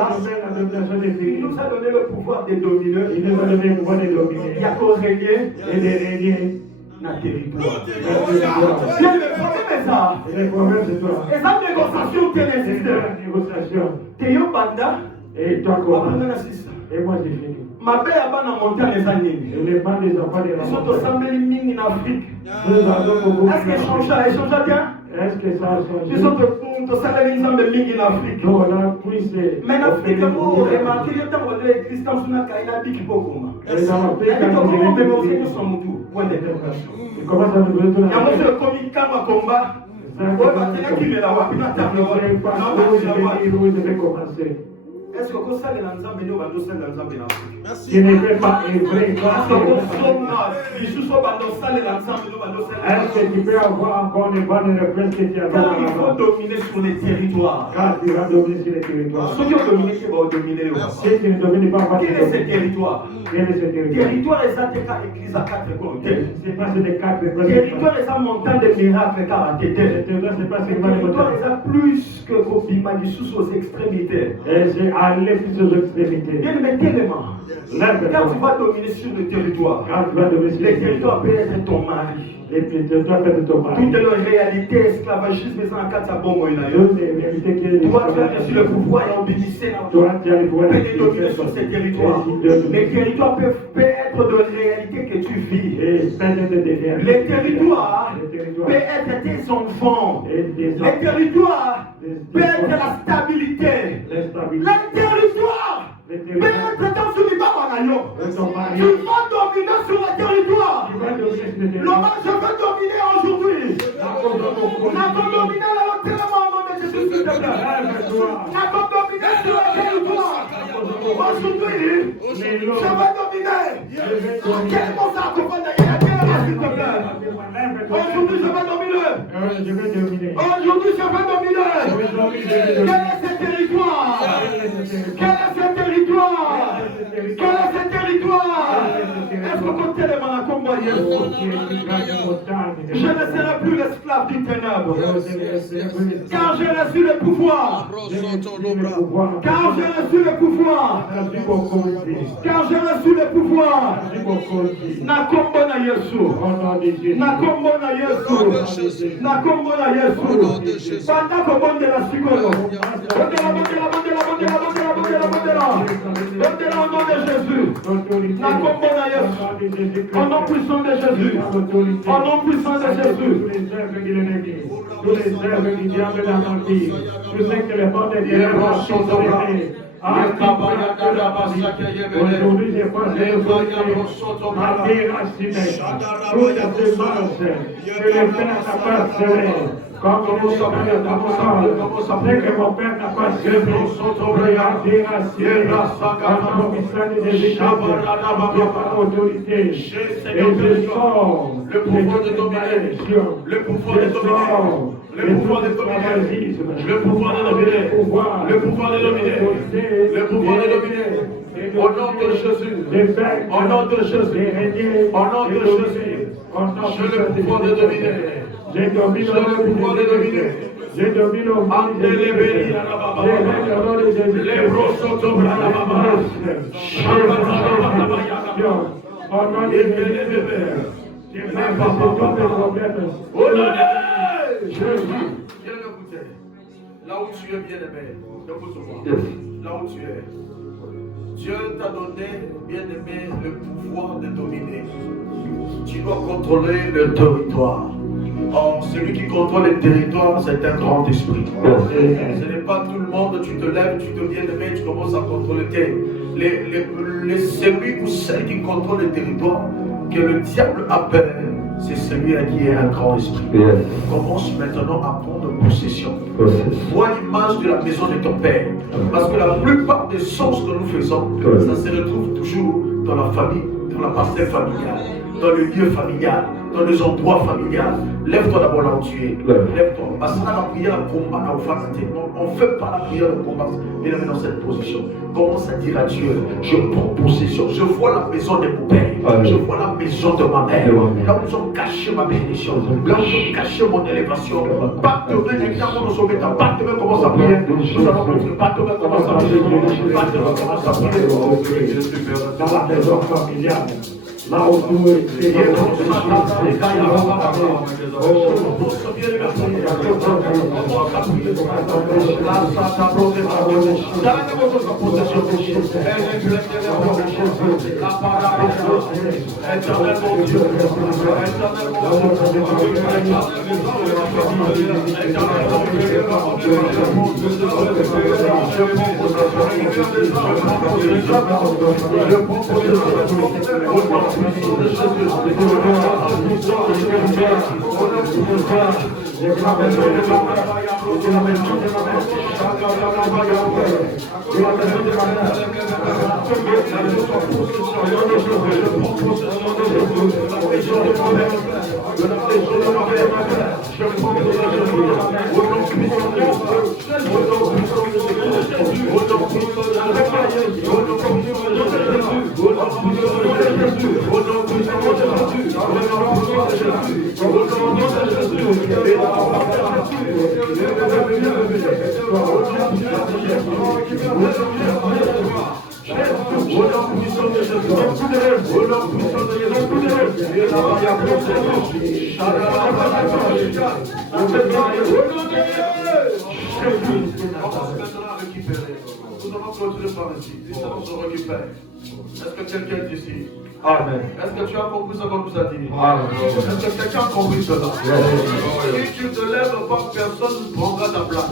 il nous a donné le pouvoir de dominer Il nous a donné le pouvoir de dominer ya korégner et de régner. na territoire Bien-aimé, bien-aimé problème eza Et les problèmes c'est toi. eza négociation te C'est nésiste la négociation. te yo banda Et toi comment? wapanga na sisa Et moi j'ai fini. mabe ya bana montagne eza nini Et les bancs des enfants de la biso montagne. tosambeli mingi na afrique Nous avons beaucoup. est-ce que échange bien Est-ce que ça a changé? biso tosaleli nzambe mingi na afrique Donc on a poussé. mais na afrique mo remarke yo ntango badela église ntango suna kai na biki bokoma Et dans l'Afrique, quand okoma vous omema avez osenyo so mutu point d'interrogation il commence à nous donner de la yango so ekomi kama komba oyo batelaki mela wapi na ntango Je ne sais pas où je vais dire, où je vais commencer. est-ce que okosalela nzambe nio bandosalela nzambe na afrique Je ne vais pas œuvrer est-ce que okosomna lisusu bandosalela nzambe nio bandosalela Est-ce que tu peux avoir encore une bonne réponse que tu as car il faut dans dominer sur les territoires car tu vas dominer sur les territoires. soki odomine ke baodomine yo Si tu ne domines pas, quel est ce territoire quel est ce territoire? territoire eza te ka église à 4 côtés C'est pas sur les quatre territoire eza montagne de miracle kaka te te c'est pas seulement les territoire montagnes. eza plus que kobima lisusu aux extrémités Et c'est aller plus aux extrémités. bien mais tellement Lève quand tu toi. vas dominer sur le territoire Quand tu vas dominer sur le les territoire territoires, peut être ton mari les territoires de ton mari. toutes les réalités esclavagisme eza na kati ya bomoi na yo Toutes les vérités qui sont toi tu as reçu le pouvoir et obéissez na toi, tu as le pouvoir peut te dominer sur ces territoires les territoires peuvent être de réalités que tu vis et peine de défaire. les territoires Les territoires. peuvent être tes enfants Et des les territoires peuvent être la stabilité les stabilités. les territoires Les peuvent territoires. être dans ce niveau Et ton mari. tu vas dominer sur le territoire Tu vas dominer sur les le territoires. mal je veux dominer aujourd'hui nakodominer la tellement au nom de Jésus s'il te plaît nakodominer sur le territoire aujourd'hui je vais dominer quel mot ça accompagne quel mot s'il te plaît aujourd'hui je vais dominer Je vais dominer. aujourd'hui je vais dominer quel est ce territoire quel est ce territoire quel est ce territoire est-ce que côté de Malakombo je ne serai plus l'esclave du ténèbre car j'ai reçu le pouvoir car j'ai reçu le pouvoir car j'ai reçu le pouvoir nakombo na Yesu nakombo na Yesu nakombo na Yesu banda kobondela sikoyo bondela au nom de Jésus nakombo na Yesu au nom puissant de Jésus au nom puissant de Jésus Tous les œuvres du diable de la mentire, tout ce que les portes des ténèbres sont dorées. Aujourd'hui, je passe les autorités à déraciner toute semence que le Père n'a pas semée. Comme mon Père n'a pas semé, que mon Père n'a pas semé, regardez raciner, en profitant de Jésus, par autorité, et je sors le pouvoir de dominer, le pouvoir de dominer, le pouvoir de dominer, le pouvoir de dominer, le pouvoir de dominer, le pouvoir de dominer. Au nom de Jésus, au nom de Jésus, au nom de Jésus, j'ai le pouvoir de dominer. J'ai domine le pouvoir de dominer. J'ai domine au monde de Jésus. Les brossons de Bradababa. Au nom de Jésus. Au nom de Jésus. Là où tu es bien-aimé, écoute-moi. Là où tu es. Dieu t'a donné, bien-aimé, le pouvoir de dominer. Tu dois contrôler le territoire. Or, celui qui contrôle le territoire, c'est un grand esprit. Ce n'est pas tout le monde, tu te lèves, tu deviens bien-aimé, tu commences à contrôler celui ou celle qui contrôle le territoire, que le diable appelle, c'est celui à qui est un grand esprit. Commence maintenant à prendre possession. Vois l'image de la maison de ton père. Parce que la plupart des sens que nous faisons, ça se retrouve toujours dans la famille, dans la parcelle familiale, dans le lieu familial, dans les endroits familiales. Lève-toi d'abord là où tu es. Lève-toi. Parce que la prière de combat, on ne fait pas la prière de combat, mais on est dans cette position. Commence à dire à Dieu, je prends possession. Je vois la maison de mon père. Je vois la maison de ma mère. Là où ils ont caché ma bénédiction. Là où ils ont caché mon élévation. Pas de main, évidemment, nous sommes états. Pas de main, commence à prier. Nous allons continuer. Pas de main, commence à prier. Pas de main, commence à prier. Dans la maison familiale. Là où tu es, Est-ce que quelqu'un est ici? Amen. Est-ce que tu as compris ce qu'on nous a dit? Amen. Est-ce que quelqu'un a compris cela? Si tu te lèves pas, personne ne prendra ta place.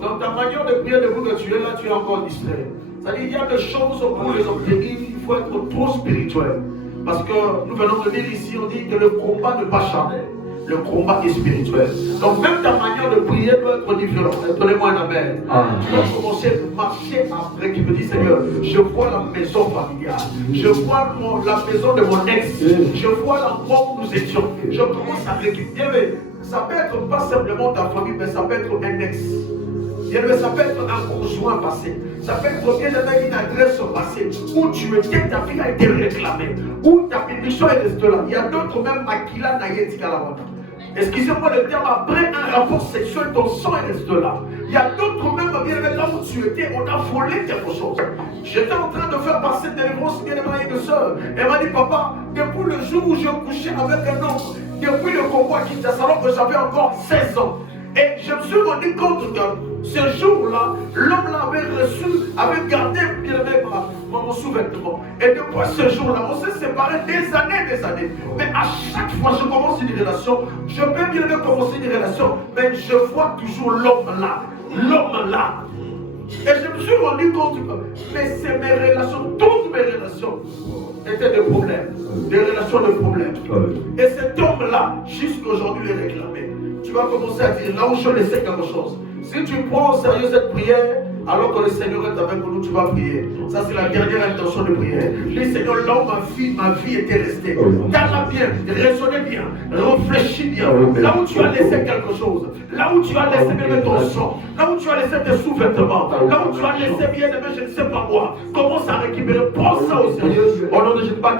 Dans ta manière de prier debout que tu es là, tu es encore distrait. C'est-à-dire qu'il y a des choses pour les obtenir, il faut être trop spirituel. Parce que nous venons de dire ici, on dit que le combat n'est pas charnel. Le combat est spirituel. Donc même ta manière de prier doit être différente. Donnez-moi un amen. Tu dois commencer à marcher après. Tu me dis, Seigneur, je vois la maison familiale. Je vois la maison de mon ex. Je vois l'endroit où nous étions. Je commence à récupérer. Ça peut être pas simplement ta famille, mais ça peut être un ex. Ça peut être un conjoint passé. Ça peut être bien une adresse passée où tu étais, ta fille a été réclamée, où ta bénédiction est restée là. Il y a d'autres même maquila naïeti kalamata. Excusez-moi le terme, après un rapport sexuel, ton sang est resté là. Il y a d'autres même bien là où tu étais, on a volé quelque chose. J'étais en train de faire passer des délivrance bien aimée et de soeur. Elle m'a dit, papa, depuis le jour où je couchais avec un homme, depuis le convoi qui était alors que j'avais encore 16 ans. Et je me suis rendu compte que ce jour-là, l'homme l'avait reçu, avait gardé bien mon sous-vêtement. Et depuis ce jour-là, on s'est séparés des années. Mais à chaque fois que je commence une relation, je peux bien commencer une relation, mais je vois toujours l'homme là. Et je me suis rendu compte que mais c'est mes relations, toutes mes relations étaient des problèmes, des relations de problèmes. Et cet homme-là, jusqu'à aujourd'hui, les réclamait. Tu vas commencer à dire, là où je laissais quelque chose. Si tu prends au sérieux cette prière, alors que le Seigneur est avec nous, tu vas prier. Ça, c'est la dernière intention de prière. Dis, Seigneur, là où ma vie était restée, garde-la bien, raisonnez bien, réfléchis bien. Là où tu as laissé quelque chose, là où tu as laissé même ton sang, là où tu as laissé tes sous-vêtements, là où tu as laissé bien aimé, je ne sais pas moi, commence à récupérer, prends ça au sérieux. Au nom de Jésus, batte.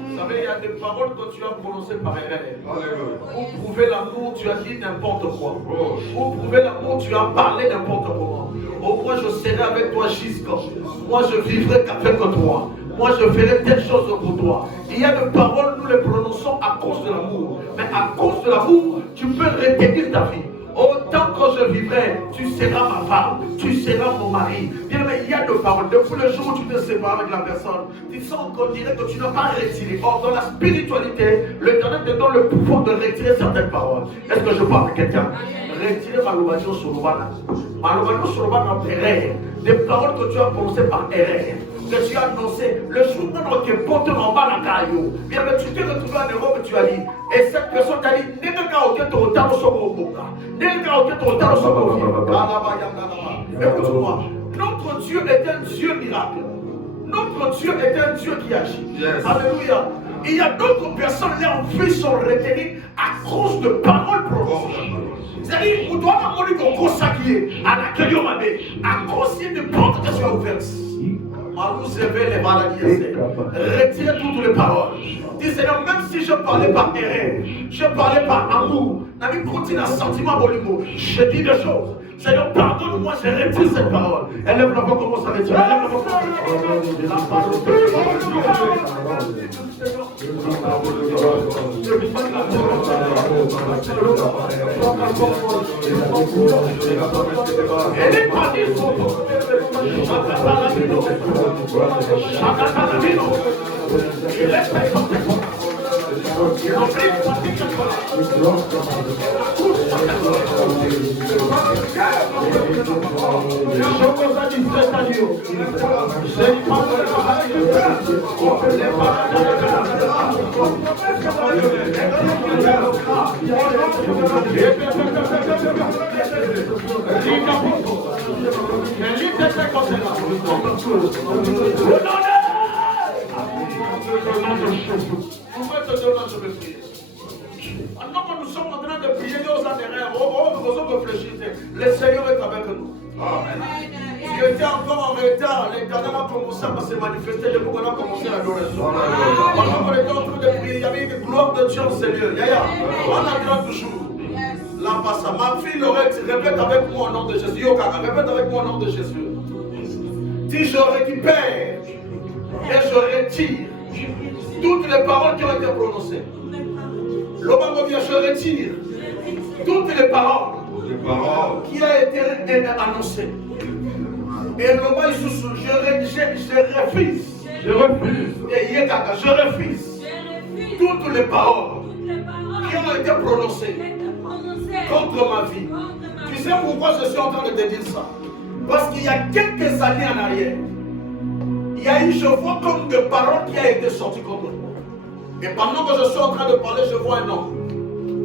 Vous savez, il y a des paroles que tu as prononcées par erreur. Pour prouver l'amour, tu as dit n'importe quoi. Pour prouver l'amour, tu as parlé n'importe quoi. Au moins, je serai avec toi jusqu'à. Moi, je vivrai qu'avec toi. Moi, je ferai telle chose pour toi. Il y a des paroles, nous les prononçons à cause de l'amour. Mais à cause de l'amour, tu peux retenir ta vie. Autant que je vivrai, tu seras ma femme, tu seras mon mari. Bien, mais il y a des paroles. Depuis le jour où tu te sépares avec la personne, tu sens qu'on dirait que tu n'as pas retiré. Or, dans la spiritualité, l'Éternel te donne le pouvoir de retirer certaines paroles. Est-ce que je parle à quelqu'un? Retirer ma lobation sur le bas. Ma lobation sur le bas en erreur. Des paroles que tu as prononcées par erreur. Que tu as annoncé le jour où tu es porté en bas la caillou. Bien, mais tu t'es retrouvé en Europe et tu as dit, et cette personne t'a dit, écoute-moi, notre Dieu est un Dieu miracle. Notre Dieu est un Dieu qui agit. Yes. Alléluia. Il y a d'autres personnes, leurs vies sont retenues à cause de paroles prononcées. C'est-à-dire, vous devez avoir une consacrée à laquelle on m'a dit, à cause de portes que tu as ouvertes. Les maladies, retire toutes les paroles. Dis Seigneur, même si je parlais par erreur, je parlais par amour, n'avais continue un sentiment volumineux, je dis des choses. Seigneur, pardonne-moi, je retire cette parole. Élève la voix, commence à retirer. Élève la voix. La parole de elle est partie sur Maintenant que nous sommes en train de prier aux nous réfléchir, le Seigneur est avec nous. Amen. Il était encore en retard, l'Éternel a commencé à se manifester depuis qu'on a commencé l'adoration. Pendant qu'on était en train de prier, il y avait une gloire de Dieu au Seigneur. Yaya, on attend toujours. Là, passe ça. Ma fille Laurette, répète avec moi au nom de Jésus. Yoka, répète avec moi au nom de Jésus. Dis, je récupère et je retire toutes les paroles qui ont été prononcées. L'homme vient, je retire toutes les paroles qui ont été annoncées. Et l'homme, je refuse. Et Yekaka, je refuse toutes les paroles qui ont été prononcées contre ma vie. Tu sais pourquoi je suis en train de te dire ça? Parce qu'il y a quelques années en arrière, il y a eu, je vois comme des paroles qui ont été sorties contre moi. Et pendant que je suis en train de parler, je vois un homme.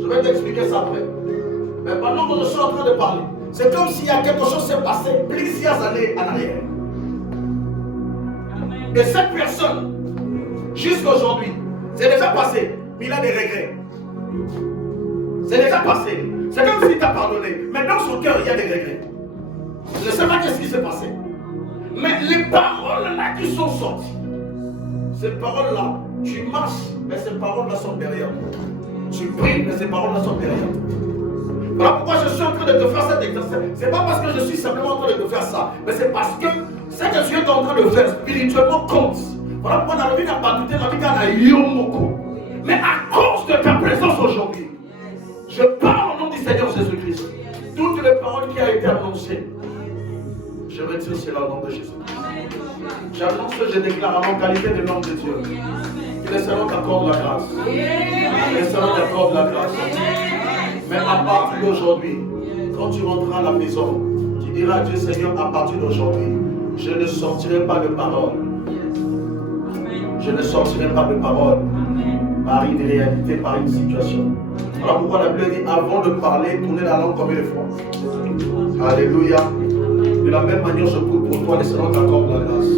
Je vais t'expliquer ça après. Mais pendant que je suis en train de parler, c'est comme s'il y a quelque chose qui s'est passé plusieurs années en arrière. Et cette personne, jusqu'à aujourd'hui, c'est déjà passé, mais il a des regrets. C'est déjà passé. C'est comme s'il t'a pardonné, mais dans son cœur, il y a des regrets. Je ne sais pas qu'est-ce qui s'est passé. Mais les paroles là qui sont sorties, ces paroles là, tu marches, mais ces paroles là sont derrière toi. Tu pries, mais ces paroles là sont derrière toi. Voilà pourquoi je suis en train de te faire cet exercice. C'est pas parce que je suis simplement en train de te faire ça, mais c'est parce que ce que tu es en train de faire spirituellement compte. Voilà pourquoi on a envie d'abandonner la vie à Yomoko. Mais à cause de ta présence aujourd'hui, je parle au nom du Seigneur Jésus-Christ. Toutes les paroles qui ont été annoncées, je retire cela au nom de Jésus. J'annonce, je déclare en qualité de l'homme de Dieu. Que le Seigneur t'accorde la grâce. Que le Seigneur t'accorde la grâce. Mais à partir d'aujourd'hui, quand tu rentreras à la maison, tu diras à Dieu, Seigneur, à partir d'aujourd'hui, je ne sortirai pas de parole. Je ne sortirai pas de parole par une réalité, par une situation. Voilà pourquoi la Bible dit, avant de parler, tournez la langue combien de fois? Alléluia. De la même manière, je prie pour toi, le Seigneur t'accorde la grâce.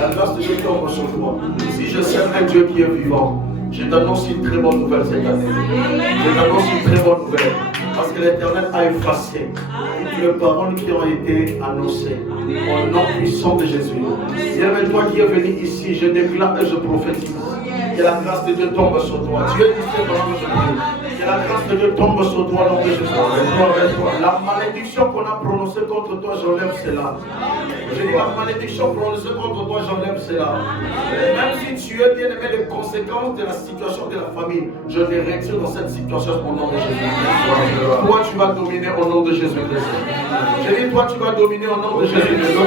La grâce de Dieu qui est sur toi. Si je sais un Dieu qui est vivant, je t'annonce une très bonne nouvelle cette année. Je t'annonce une très bonne nouvelle. Parce que l'Éternel a effacé toutes les paroles qui ont été annoncées au nom puissant de Jésus. Si avec toi qui es venu ici, je déclare et je prophétise. Que la grâce de Dieu tombe sur toi. Dieu dit c'est pendant que je prie. Que la grâce de Dieu tombe sur toi au nom de Jésus. La malédiction qu'on a prononcée contre toi, j'enlève cela. Je dis la malédiction prononcée contre toi, j'enlève cela. Même si tu es bien aimé, les conséquences de la situation de la famille, je te retire dans cette situation au nom de Jésus. Toi, tu vas dominer au nom de Jésus-Christ. Je dis, toi, tu vas dominer au nom de Jésus-Christ.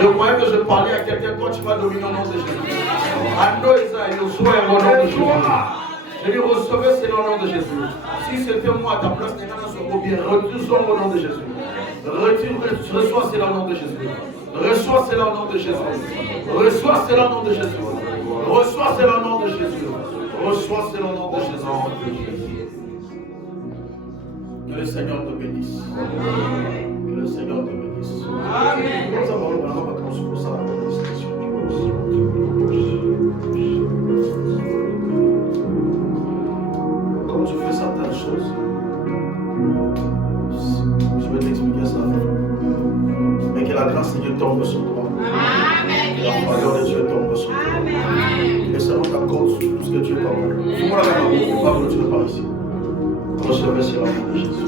Je croyais que je parlais à quelqu'un, toi, tu vas dominer au nom de Jésus. Au nom de Jésus. Je dis, recevez cela au nom de Jésus. Si c'était moi à ta place, les gens seront bien. Retire-toi au nom de Jésus. Reçois cela au nom de Jésus. Reçois cela au nom de Jésus. Reçois cela au nom de Jésus. Reçois cela au nom de Jésus. Reçois cela au nom de Jésus. Que le Seigneur te bénisse. Que le Seigneur te bénisse. Nous avons vraiment vacances pour ça. Comme tu fais certaines choses, je vais t'expliquer ça. Mais que la grâce de Dieu tombe sur toi. Que la faveur de Dieu tombe sur toi. Que le Seigneur t'accorde sur tout ce que tu es comme. Fais-moi la main, pas que tu es par ici. Recevez cela au nom de Jésus.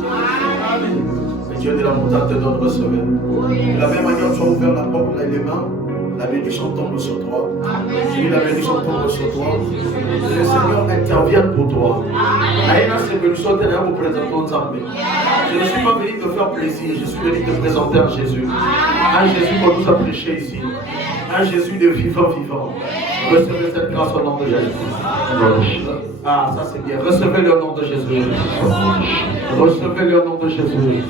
Et Dieu de la montagne te donne recevez. De la même manière, tu as ouvert la porte, là, les mains. La bénédiction tombe sur toi. Si la bénédiction tombe sur toi, le Seigneur intervient pour toi. Je ne suis pas venu te faire plaisir, je suis venu te présenter un Jésus. Un Jésus qu'on nous a prêché ici. Un Jésus de vivant. Recevez cette grâce au nom de Jésus. Ah, ça c'est bien. Recevez-le au nom de Jésus. Recevez-le au nom de Jésus.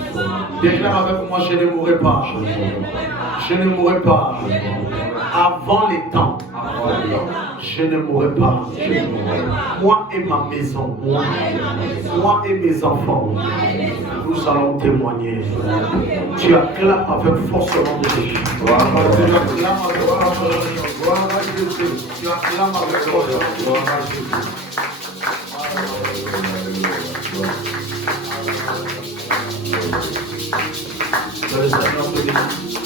Déclare avec moi, je ne mourrai pas. Je ne mourrai pas. Avant les temps, je ne mourrai pas. Moi et ma maison, moi et mes enfants, nous allons témoigner. Tu acclames avec force au nom de Jésus. Tu acclames avec force. Que le Seigneur te bénisse.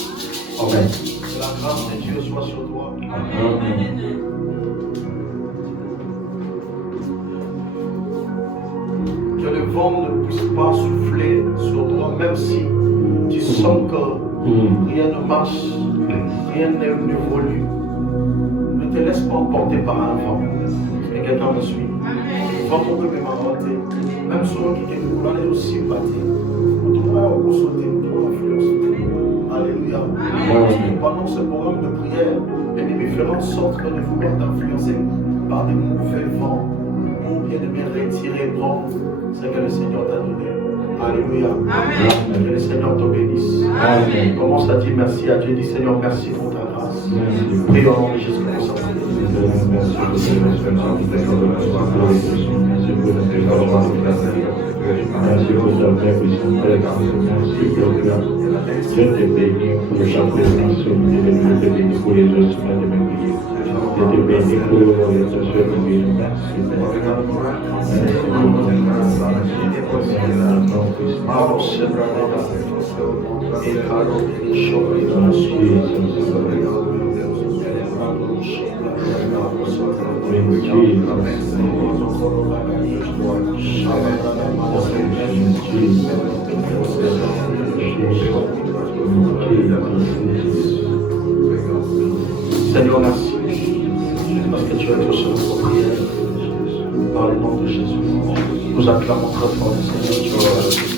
Amen. Que la grâce de Dieu soit sur toi. Amen. Que le vent ne puisse pas souffler sur toi, même si tu sens que rien ne marche, rien n'évolue. Ne te laisse pas emporter par un vent. Et quelqu'un me suit. Le vent peut me m'inventer. Même ceux qui est aussi battu. Tu vas sauter, tu vas influencer. Alléluia. Pendant ce programme de prière, il y a différentes sortes de vouloir t'influencer par des mauvais vents pour bien me retirer prendre ce que le Seigneur t'a donné. Alléluia. Amen. Que le Seigneur te bénisse. Amen. Commence à dire merci à Dieu. Dis Seigneur, merci pour ta grâce. Prie au nom de Jésus Christ. Merci pour ta bénédiction, merci pour ta grâce. Je te bénis pour ta présentation, je te bénis pour les ossements de mes prières. Je te bénis pour l'orientation de mes prières. Merci. Seigneur, merci parce que tu as touché notre prière par le nom de Jésus. Nous acclamons très fort le Seigneur.